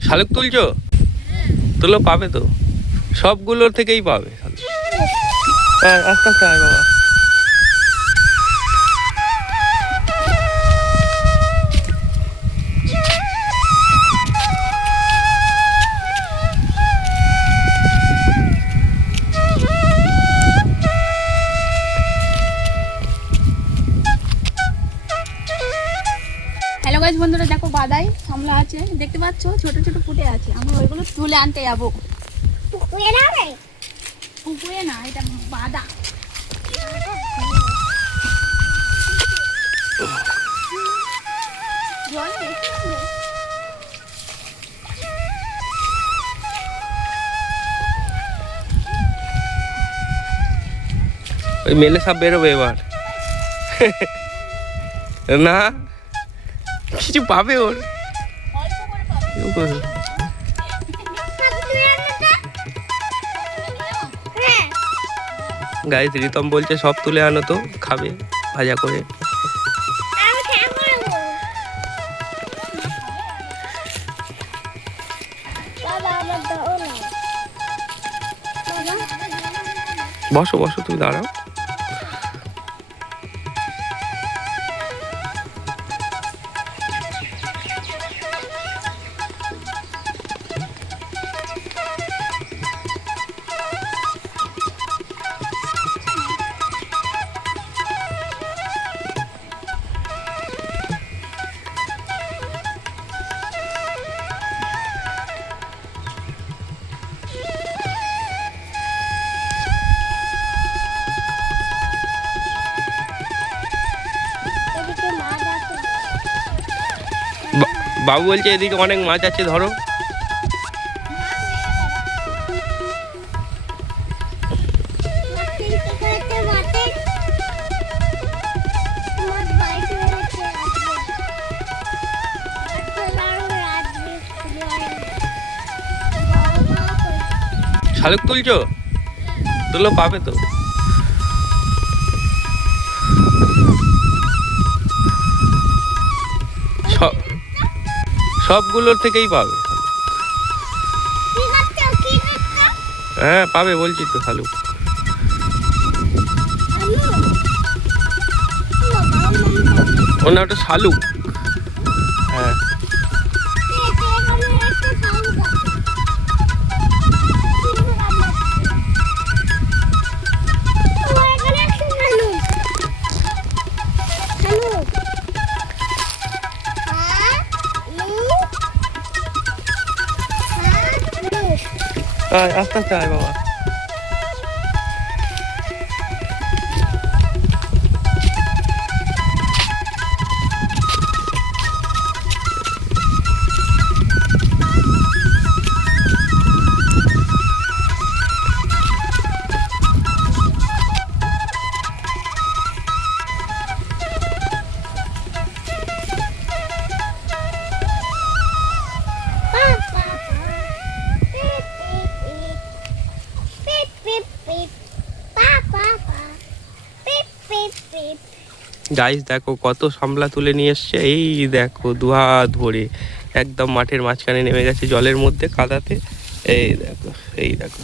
শালুক তুলছো? তুলো পাবে তো। সবগুলোর থেকেই পাবে আস্তে আস্তে আয় বাবা। হ্যালো গাইজ বন্ধুরা দেখো বাদাই সামলা আছে। দেখতে পাচ্ছ? ছোট ছোট ফুটে আছে। আমরা ওইগুলো তুলে আনতে যাব। পুকুরে না এটা বাদা। ওই মেলে সব বেরোবে এবার। না? কিছু পাবে ওর। গাইজ রিতম বলছে, সব তুলে আনো তো, খাবে, ভাজা করে। বসো বসো, তুমি দাঁড়াও। বাবু বলছে এদিকে অনেক মাছ আছে ধরো। শালুক তুলছো? তুলো পাবে তো। সবগুলোর থেকেই পাবে হ্যাঁ পাবে বলছি তো শালুক ওনার ওটা শালুক। আয়, আস্তে আস্তে আয় বাবা গাইস দেখো কত সামলা তুলে নিয়ে এসছে। এই দেখো দুহা ধরে একদম মাঠের মাঝখানে নেমে গেছে জলের মধ্যে কাদাতে। এই দেখো এই দেখো।